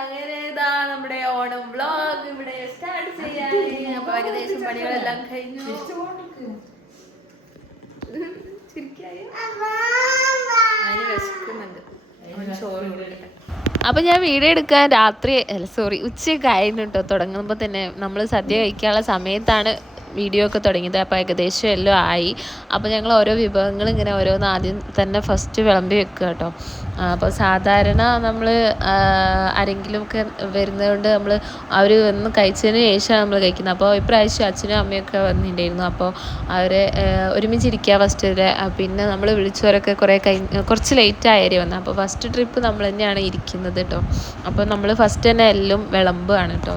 അങ്ങനെ ഇതാ നമ്മുടെ ഓണം വ്ലോഗ് ഇവിടെ സ്റ്റാർട്ട് ചെയ്യാനായി. അപ്പൊ ഏകദേശം പണികളെല്ലാം കഴിഞ്ഞു. അതിന് വിശക്കുന്നുണ്ട്, ചോറ് കൊടുക്കട്ടെ. അപ്പം ഞാൻ വീഡിയോ എടുക്കാൻ രാത്രി ഉച്ചയൊക്കെ ആയിരുന്നു കേട്ടോ. തുടങ്ങുമ്പോൾ തന്നെ നമ്മൾ സദ്യ കഴിക്കാനുള്ള സമയത്താണ് വീഡിയോ ഒക്കെ തുടങ്ങിയത്. അപ്പോൾ ഏകദേശം എല്ലാം ആയി. അപ്പോൾ ഞങ്ങൾ ഓരോ വിഭവങ്ങൾ ഇങ്ങനെ ഓരോന്ന് ആദ്യം തന്നെ ഫസ്റ്റ് വിളമ്പി വെക്കുക കേട്ടോ. അപ്പോൾ സാധാരണ നമ്മൾ ആരെങ്കിലുമൊക്കെ വരുന്നതുകൊണ്ട് നമ്മൾ അവർ വന്ന് കഴിച്ചതിന് ശേഷമാണ് നമ്മൾ കഴിക്കുന്നത്. അപ്പോൾ ഇപ്രാവശ്യം അച്ഛനും അമ്മയൊക്കെ വന്നിട്ടുണ്ടായിരുന്നു. അപ്പോൾ അവരെ ഒരുമിച്ചിരിക്കുക ഫസ്റ്റ്. പിന്നെ നമ്മൾ വിളിച്ചവരൊക്കെ കുറച്ച് ലേറ്റ് ആയേരി വന്നത്. അപ്പോൾ ഫസ്റ്റ് ട്രിപ്പ് നമ്മൾ തന്നെയാണ് ഇരിക്കുന്നത് കേട്ടോ. അപ്പോൾ നമ്മൾ ഫസ്റ്റ് തന്നെ എല്ലാം വിളമ്പുകയാണ് കേട്ടോ.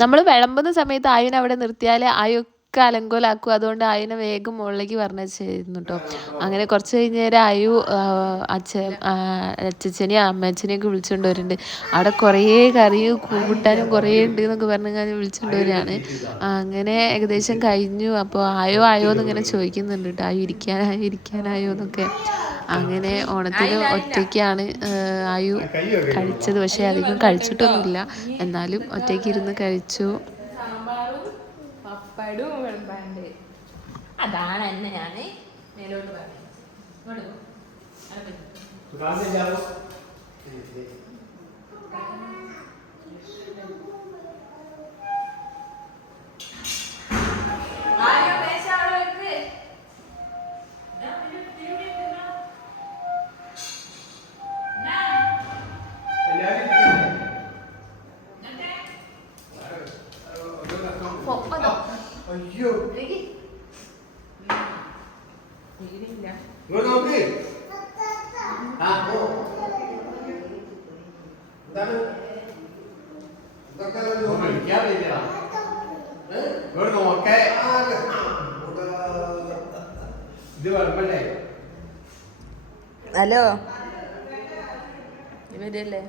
നമ്മൾ വിളമ്പുന്ന സമയത്ത് ആയുവിനെ അവിടെ നിർത്തിയാൽ ആയുക്കെ അലങ്കോലാക്കും. അതുകൊണ്ട് ആയുവിനെ വേഗം മുകളിലേക്ക് പറഞ്ഞിരുന്നു കേട്ടോ. അങ്ങനെ കുറച്ച് കഴിഞ്ഞേരം ആയു അച്ഛനെയും അമ്മച്ചനെയൊക്കെ വിളിച്ചുകൊണ്ട് വരുന്നുണ്ട്. അവിടെ കുറേ കറിയും കൂട്ടാനും കുറേ ഉണ്ട് എന്നൊക്കെ പറഞ്ഞു വിളിച്ചുകൊണ്ട് വരികയാണ്. അങ്ങനെ ഏകദേശം കഴിഞ്ഞു. അപ്പോൾ ആയോ എന്നിങ്ങനെ ചോദിക്കുന്നുണ്ട് കേട്ടോ. ഇരിക്കാനായോ എന്നൊക്കെ. അങ്ങനെ ഓണത്തിന് ഒറ്റയ്ക്കാണ് ആയു കഴിച്ചത്. പക്ഷേ അധികം കഴിച്ചിട്ടൊന്നുമില്ല. എന്നാലും ഒറ്റയ്ക്ക് ഇരുന്ന് കഴിച്ചു. സാമ്പാറും പപ്പടവും വിളമ്പാണ്ട്. അതാണ് എന്നെ ഞാൻ മേലോട്ട് പറഞ്ഞത്. ഹലോ, ഇവരല്ലേ?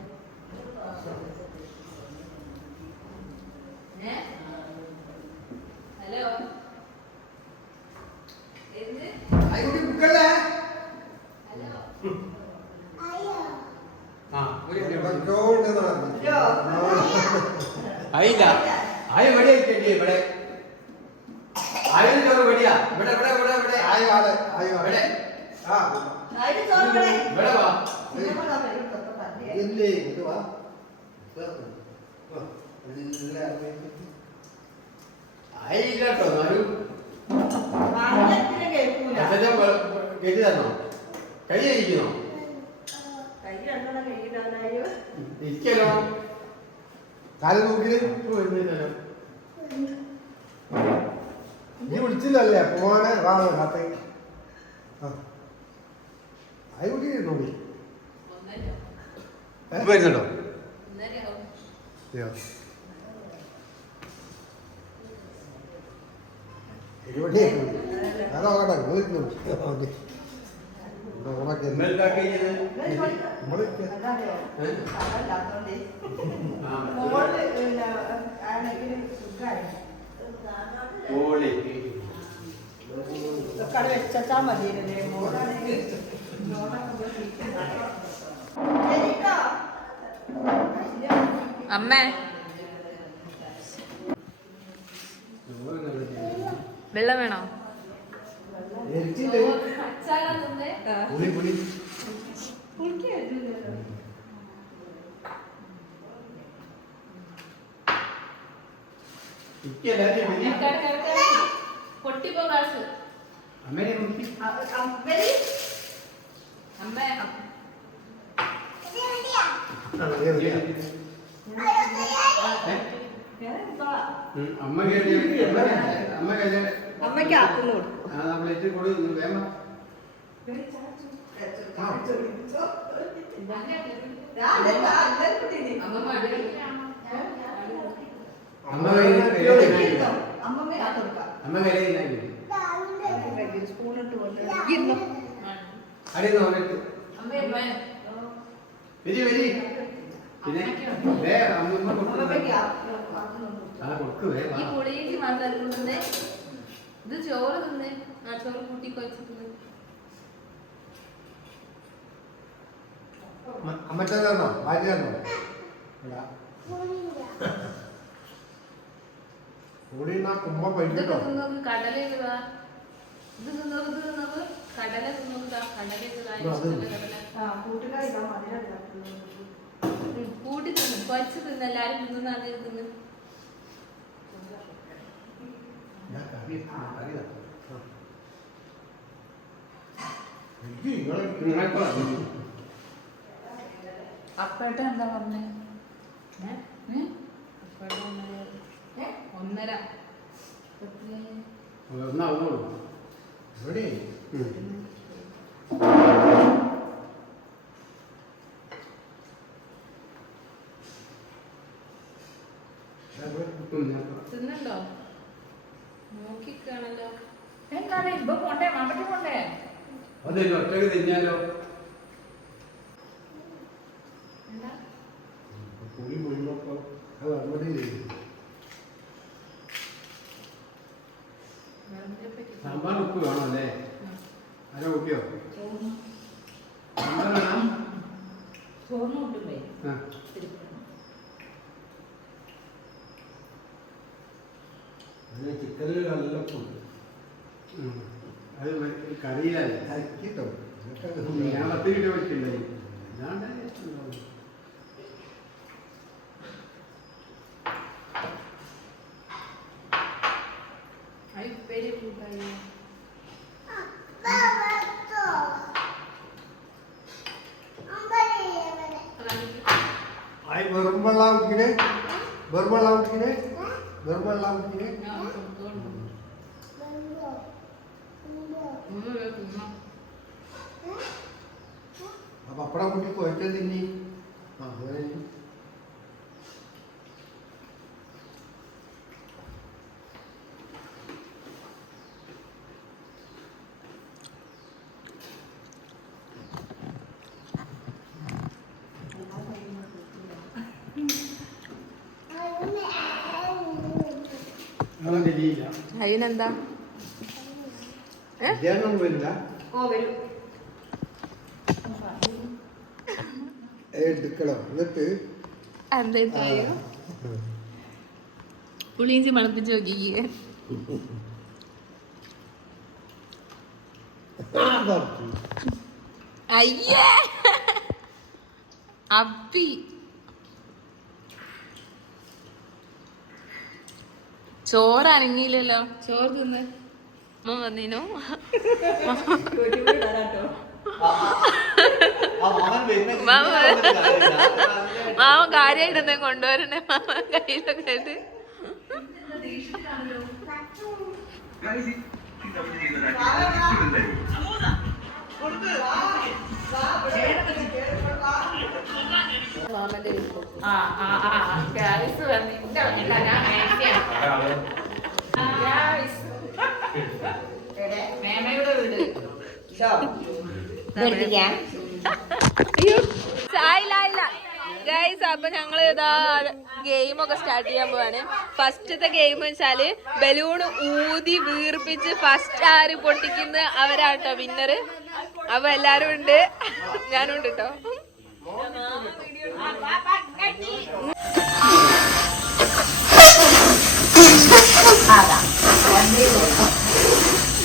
ഹലോ, ആയില്ല ആയ ഇവിടെ ഇവിടെ ആയോ ചോറ് വടിയാ ഇവിടെ ഇവിടെ ഇവിടെ ഇവിടെ ആയോ ആള് ആയോ ഇവിടെ ഇവിടെ വാ ഇല്ലേ ഇത് വാ ആയില്ല കേട്ടോ. കെട്ടി തരണോ? കൈ ഇരിക്കണോ? ഇരിക്കലോ കാല് നോക്കി നീ വിളിച്ചില്ലല്ലേ പോവാനെ കാത്തേ വരുന്നുണ്ടോ? അമ്മേ വെള്ളം വേണോ? പൊട്ടിപ്പോ ക്ലാസ് അമ്മേ അമ്മയ്ക്ക് ആക്കുന്നു ഇത് ചോറ് തിന്നേ. ആ ചോറ് കൂട്ടി കൊച്ചിട്ട് അമ്മച്ചോ ഭാര്യയാണോ കൂടി കുമ്പം കഴിക്കട്ടോ കടല കൂട്ടി തിന്നു കുറച്ച് തിന്ന് എല്ലാരും തിന്നു അത് തിന്ന് അപ്പേട്ട എന്താ പറഞ്ഞേ? 1:30 ഇവിടെ തിന്നുണ്ടോ നോക്കിക്കാണല്ലോ എന്താണ് ഇപ്പൊ പോണ്ടേ മാമ്പറ്റി പോണ്ടേ? അതെ ഒറ്റക്ക് തിന്നാലോ പുളി മുഴുവപ്പോ അത് അങ്ങോട്ട് സാമ്പാർ ഉപ്പ് വേണം അല്ലേ അര കൂട്ടിയോ സാമ്പാർ വേണം ചോറിന് കൂട്ടുമ്പേ ചിക്കനിൽ നല്ല ഫുഡ് അത് കറിയിലല്ലേ കറിക്കിട്ടോ ഞാൻ 10 കിലോ വെച്ചിട്ടുണ്ടായി വെറും വെള്ളം കുടിക്കണേ വെറും വെള്ളം കുടിക്കണേ വെറും വെള്ളം കുടിക്കണേ അപ്പൊ അപ്പടെ കുട്ടി പോയിട്ട് തിന്നി അങ്ങനെ അതിനെന്താ വരില്ല എടുക്കണോ എന്നിട്ട് എന്താ പുളിയിഞ്ചി മണപ്പിച്ച് നോക്കിക്കേ അയ്യേ അപ്പി ചോറ് അനങ്ങിയില്ലല്ലോ ചോറ് തിന്ന് വന്നീനോ മാമ കാര്യമായിട്ട് കൊണ്ടുവരണേ മാമ കയ്യിലൊക്കെ ആയിട്ട് മേമയുടെ വീട് ഗൈസ് അപ്പൊ ഞങ്ങള് ഇതാ ഗെയിമൊക്കെ സ്റ്റാർട്ട് ചെയ്യാൻ പോവാണ്. ഫസ്റ്റത്തെ ഗെയിം വെച്ചാല് ബലൂൺ ഊതി വീർപ്പിച്ച് ഫസ്റ്റ് ആര് പൊട്ടിക്കുന്ന അവരാട്ടോ വിന്നർ. അപ്പൊ എല്ലാരും ഉണ്ട്, ഞാനും ഉണ്ട് കേട്ടോ.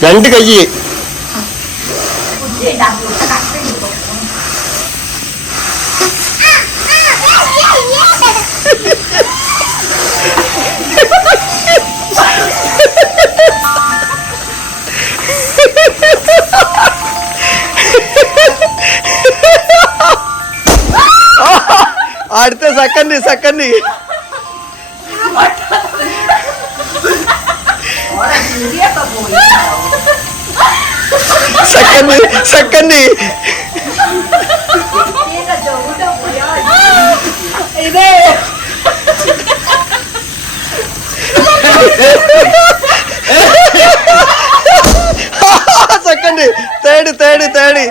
രണ്ട് കൈ അടുത്ത സെക്കൻഡ് സെക്കൻഡ് സെക്കൻഡ് ഇതേ second third third third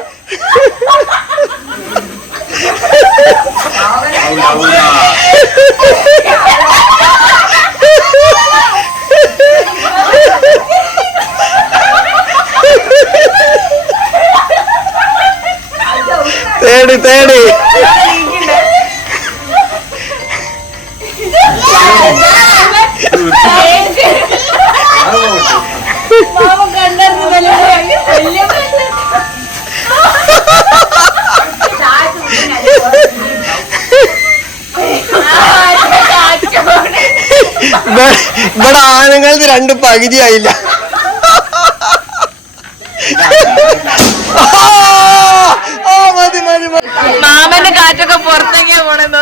third third ഇവിടെ ആണുങ്ങൾക്ക് രണ്ട് പകുതിയായില്ല. മാമന്റെ കാറ്റൊക്കെ പുറത്തേക്കാ പോണെന്ന്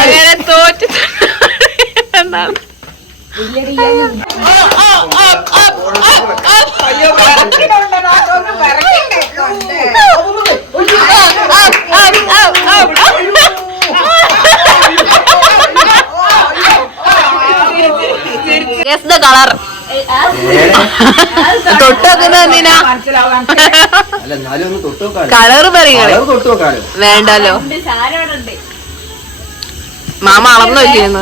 അങ്ങനെ തോറ്റ് എന്നാണ്. Guess the color. തൊട്ടോക്കുന്നതിനാ കളറ് പറയണേ വേണ്ടല്ലോ. മാമ അളന്നു വെച്ചിരുന്നു.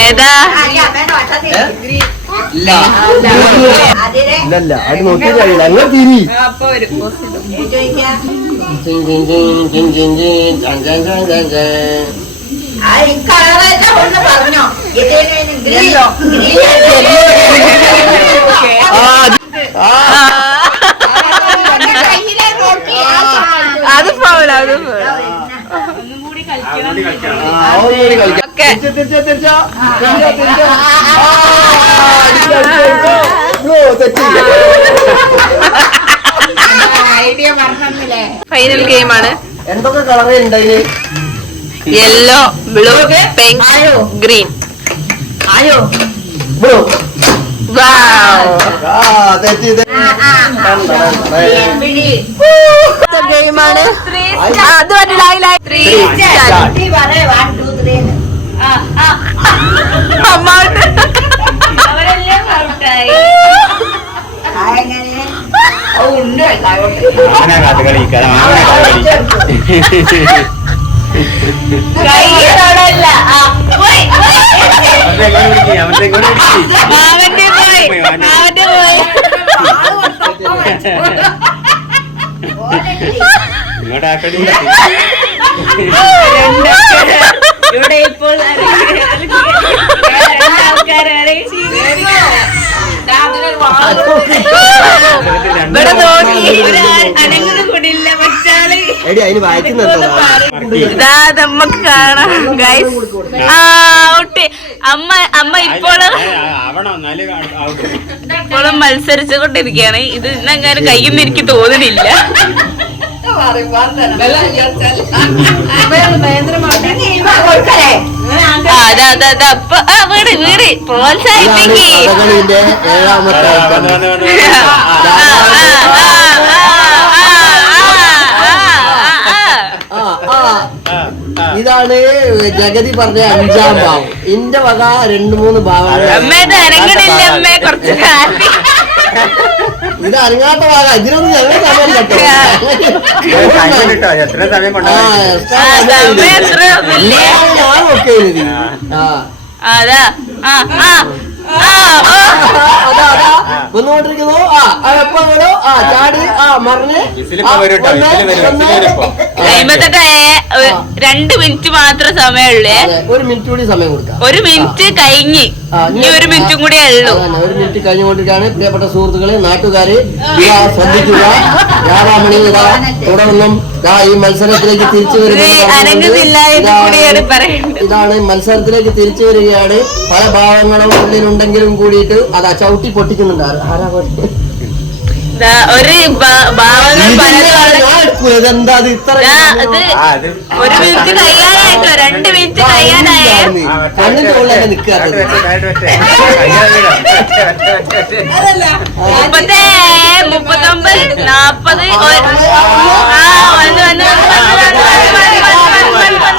ഏതാ ഇല്ല അത് നോക്കിയില്ല അങ്ങനെ തിരി. അത് പോവില്ല അത് ഫൈനൽ ഗെയിമാണ്. എന്തൊക്കെ കളറേ ഉണ്ടായിന്? Yellow, blue, pink, green. Blue. ഗെയിമാണ്. അത് ഇവിടെ ഇപ്പോൾ ഇവിടെ നോക്കി അനങ്ങുന്ന കൂടില്ല മറ്റാള്. ഇതാ നമുക്ക് കാണാം ഗൈസ്. അമ്മ ഇപ്പോഴും മത്സരിച്ചുകൊണ്ടിരിക്കുകയാണ്. ഇത് ഇന്നെങ്ങാനും കഴിയുന്ന എനിക്ക് തോന്നുന്നില്ല. വീട് പ്രോത്സാഹിപ്പിക്കേ. ഇതാണ് ജഗതി പറഞ്ഞ 5ാം ഭാവം. ഇന്റെ വക 2-3 ഭാവങ്ങൾ. ഇത് അനങ്ങാത്ത ഭാഗം. ഇതിനൊന്നും ഞങ്ങൾ സമയം കേട്ടോ. വന്നുകൊണ്ടിരിക്കുന്നു. എപ്പോ വേണോ ചാടി മറിഞ്ഞ് 2 മിനിറ്റ് മാത്രം സമയമുള്ളേ. 1 മിനിറ്റ് കൂടി സമയം കൊടുക്കാം. 1 മിനിറ്റ് കഴിഞ്ഞ് ഇനി 1 മിനിറ്റും കൂടി ഉള്ളൂ. 1 മിനിറ്റ് കഴിഞ്ഞുകൊണ്ടിരിക്കുകയാണ്. പ്രിയപ്പെട്ട സുഹൃത്തുക്കളെ, നാട്ടുകാര് ശ്രദ്ധിക്കുക. രാധാമണി തുടർന്നും ഈ മത്സരത്തിലേക്ക് തിരിച്ചു വരികയാണ്. ഇതാണ് മത്സരത്തിലേക്ക് തിരിച്ചു വരികയാണ്. പല ഭാവങ്ങളും ഉള്ളിലുണ്ടെങ്കിലും കൂടിയിട്ട് അത് ചവിട്ടി പൊട്ടിക്കുന്നുണ്ട്. ആരാ പൊട്ടി? ഒരു ഭാവങ്ങൾ എന്താ അത് ഇത്ര 1 മിനിറ്റ് കഴിയാനായിട്ടോ 2 മിനിറ്റ് കഴിയാനായ കണ്ണിന്റെ ഉള്ളിലൊക്കെ നിൽക്കാത്തത്. 40, 50, 55, 56, 57,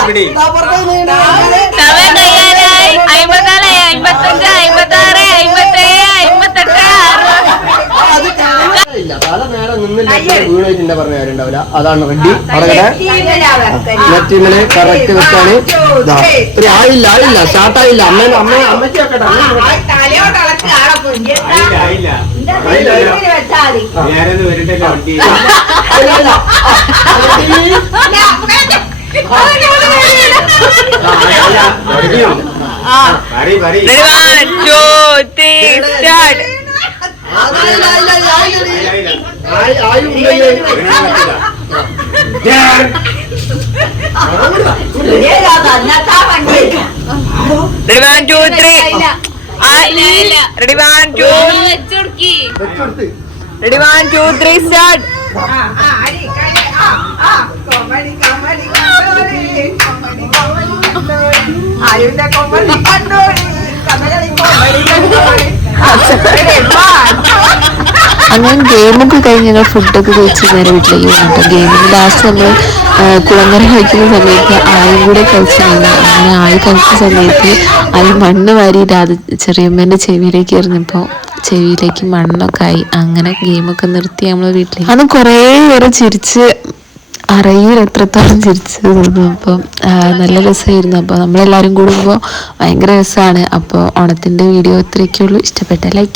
58. പല നേരം നിന്നില്ല വീണായിട്ട് പറഞ്ഞ കാര്യണ്ടാവില്ല. അതാണ് റെഡി. നെറ്റിമില് കറക്റ്റ് വെച്ചാണ്. ആയില്ല സ്റ്റാർട്ടായില്ല. അമ്മയ്ക്ക് വെക്കട്ടെ. ഞാനൊന്ന് വരട്ടല്ലോ വണ്ടി. തുടങ്ങിയോ? പറയ് പറയ്. അങ്ങനെ ഗെയിമൊക്കെ കഴിഞ്ഞ് ഞങ്ങൾ ഫുഡൊക്കെ കഴിച്ച് നേരെ വീട്ടിലേക്ക് വന്നിട്ട് ഗെയിമിന് ലാസ്റ്റ് നമ്മൾ കുളങ്ങര കഴിക്കുന്ന സമയത്ത് ആയും കൂടെ കഴിച്ചിരുന്നു. അങ്ങനെ ആയി കഴിച്ച സമയത്ത് ആയി മണ്ണ് വാരിയിട്ട് അത് ചെറിയമ്മേൻ്റെ ചെവിയിലേക്ക് എറിഞ്ഞപ്പോൾ ചെവിയിലേക്ക് മണ്ണൊക്കെ ആയി. അങ്ങനെ ഗെയിമൊക്കെ നിർത്തി നമ്മൾ വീട്ടിലേക്ക്. അന്ന് കുറേ പേരെ ചിരിച്ച് അറിയില്ല എത്രത്തോളം ചിരിച്ചു തോന്നും. അപ്പം നല്ല രസമായിരുന്നു. അപ്പോൾ നമ്മളെല്ലാവരും കൂടുമ്പോൾ ഭയങ്കര രസമാണ്. അപ്പോൾ ഓണത്തിൻ്റെ വീഡിയോ ഇത്രയൊക്കെയുള്ളൂ. ഇഷ്ടപ്പെട്ട ലൈക്ക്